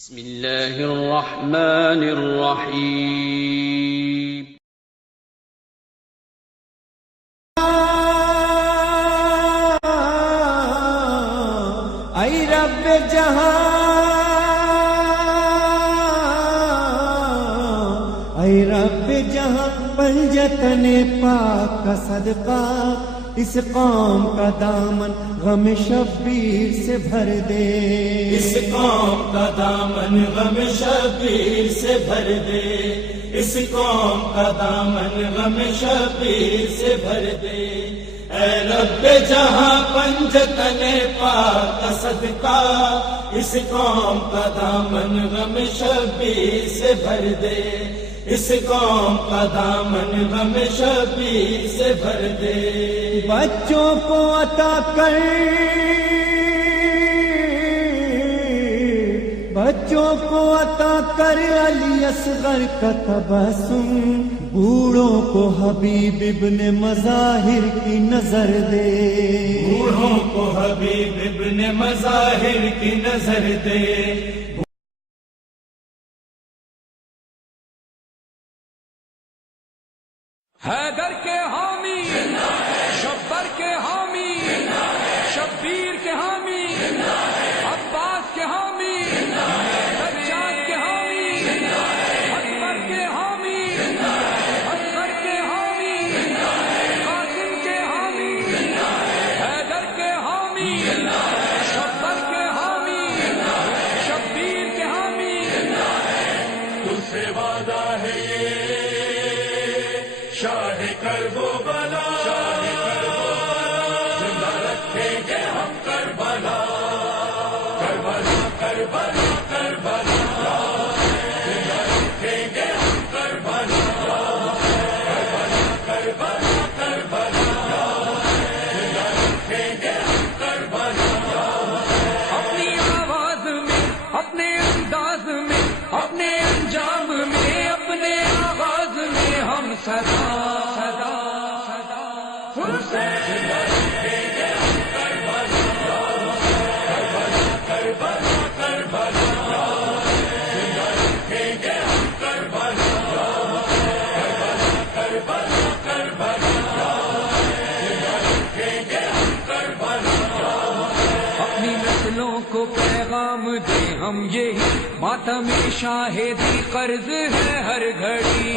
بسم اللہ الرحمن الرحیم اے رب جہاں اے رب جہاں پنجتن پاک کا صدقہ اس قوم کا دامن غم شبیر سے بھر دے، اس قوم کا دامن غم شبیر سے بھر دے، اس قوم کا دامن غم شبیر سے بھر دے۔ اے رب جہاں پنجتن پاک کا صدقہ اس قوم کا دامن غم شبیر سے بھر دے، اس قوم کا دامن غم شبیر سے بھر دے۔ بچوں کو عطا کر، بچوں کو عطا کر علی اصغر کا تبسم، بوڑھوں کو حبیب ابن مظاہر کی نظر دے، بوڑھوں کو حبیب ابن مظاہر کی نظر دے۔ حیدر کے حامی، شبر کے حامی، شبیر کے حامی، عباس کے حامی، سجاد کے حامی، اکبر کے حامی، اصغر کے حامی، قاسم کے حامی، حیدر کے حامی، شبر کے حامی، شبیر کے حامی۔ تجھ سے وعدہ ہے یہ شاہ کربو بلا، زندہ رکھیں گے ہم کربلا، کربلا کربلا کربلا، زندہ رکھیں گے ہم کربلا، کربلا کربلا کربلا، زندہ رکھیں گے ہم کربلا۔ اپنی آواز میں، اپنے انداز میں، اپنے انجام میں، اپنے آغاز میں ہم سدا سدا سدا حسین اپنی نسلوں کو پیغام دے ہم یہی، ماتم شاہدی قرض ہے ہر گھڑی،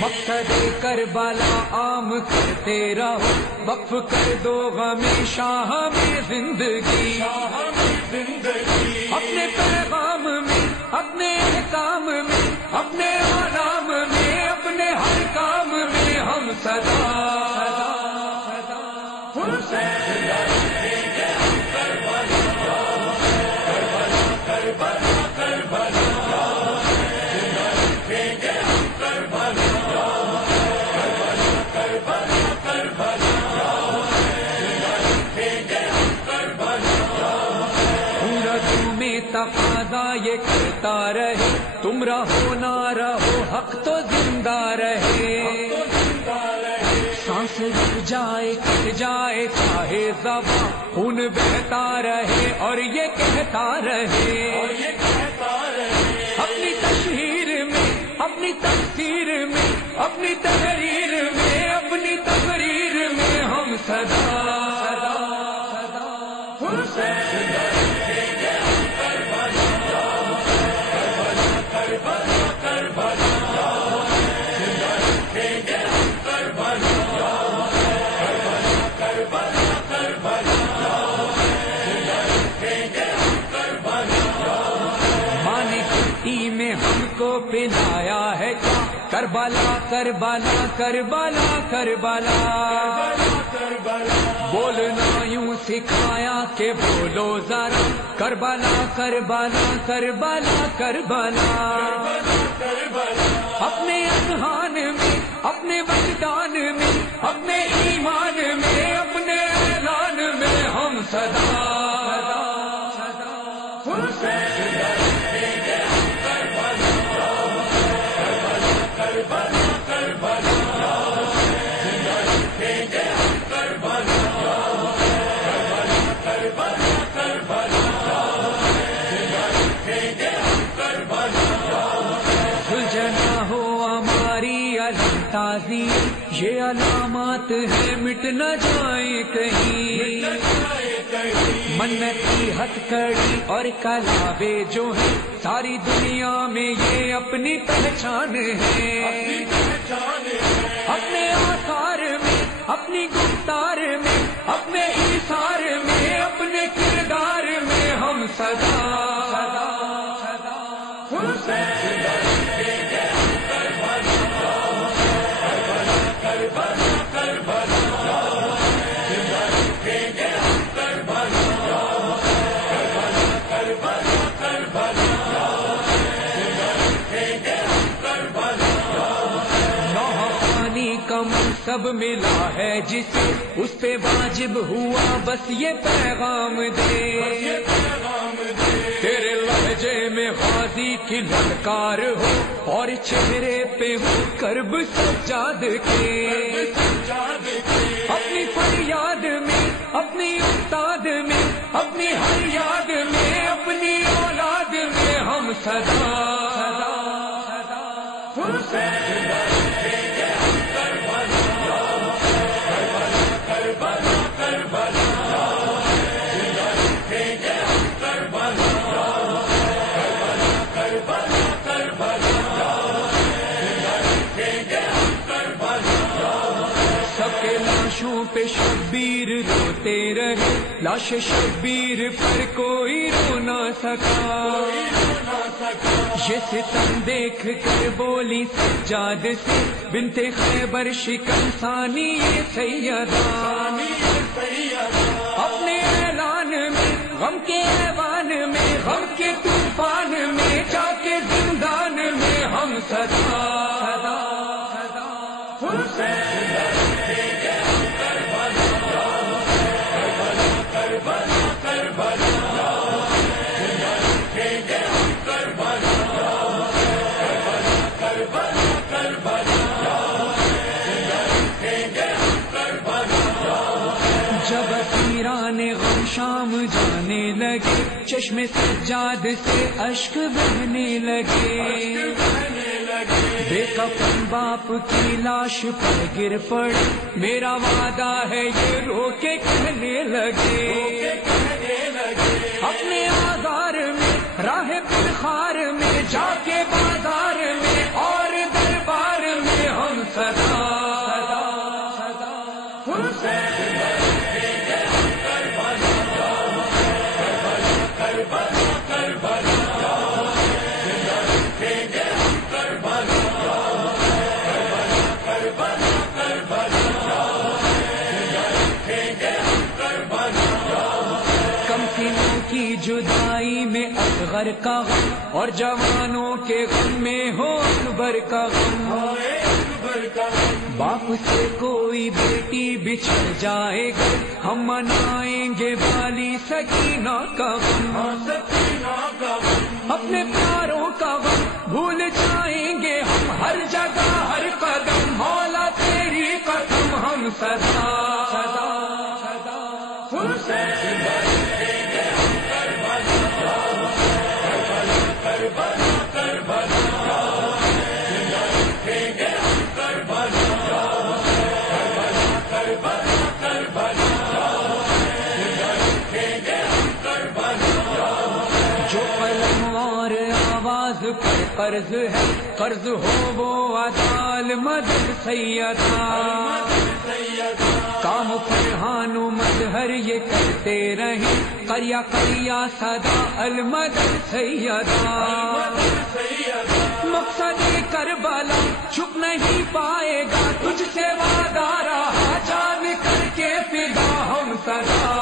مقصد کربلا عام کرتے رہو، وقف کر دو غم شاہ میں زندگی، اپنے پیغام میں، اپنے احکام میں، اپنے آرام میں، اپنے ہر کام میں ہم سدا سدا سدا حسین تقاضا یہ کرتا رہے، تم رہو نہ رہو حق تو زندہ رہے، سانس رک جائے کٹ جائے چاہے زباں، خون بہتا رہے اور یہ کہتا رہے، اپنی تشہیر میں، اپنی تفسیر میں، اپنی تحریر میں، اپنی تقریر میں ہم سدا سدا سدا حسین میں ہم کو پلایا ہے کیا، کربلا کربلا کربلا کربلا، بولنا یوں سکھایا کہ بولو ذرا، کربلا کربلا کربلا کربلا، اپنے اذہان میں، اپنے وجدان میں، اپنے ایمان میں، اپنے اعلان میں ہم سدا سدا حسین تعظیم یہ علامات ہیں مٹ نہ جائیں کہیں، منتی ہتھ کڑی اور کلاوے جو ہیں ساری دنیا میں یہ اپنی پہچان ہے، اپنے آثار میں، اپنی گفتار میں، اپنے ایثار میں، اپنے کردار میں ہم سدا سب ملا ہے جسے اس پہ واجب ہوا بس یہ پیغام دے، تیرے لہجے میں غازی کی للکار ہو اور چہرے پہ ہو کرب سجاد کے، اپنی فریاد میں، اپنی استاد میں، اپنی ہر یاد میں، اپنی اولاد میں ہم سدا پہ شبیر روتے رہے، لاش شبیر پر کوئی رو نہ سکا، یہ ستم دیکھ کر بولی سجاد سے بنت خیبر شکن ثانی یہ سیدہ، اپنے اعلان میں، غم کے ایوان میں، غم کے طوفان میں، جا کے زندان میں ہم سدا غم شام جانے لگے، چشم سجاد سے اشک بہنے لگے، بے کفن باپ کی لاش پر گر پڑے، میرا وعدہ ہے یہ رو کے کہنے لگے، اپنے آزار میں، راہ پرخار میں، جا کے بازار میں اور دربار میں ہم سدا کی جدائی میں اصغر کا غم اور جوانوں کے غم میں ہو اکبر کا غم، باپ سے کوئی بیٹی بچھڑ جائے گا ہم منائیں گے والی سکینہ کا غم، اپنے پیاروں کا غم بھول جائیں گے ہم ہر جگہ ہر قدم، مولا تیری قسم ہم سدا پر قرض ہے، قرض ہو وہ عدال مدد سیدہ، کام فرحان و مظہر یہ کرتے رہے، قریہ قریہ صدا المدد سیدہ، مقصد کربلا چھپ نہیں پائے گا، تجھ سے وعدہ رہا جان کر کے فدا ہم سدا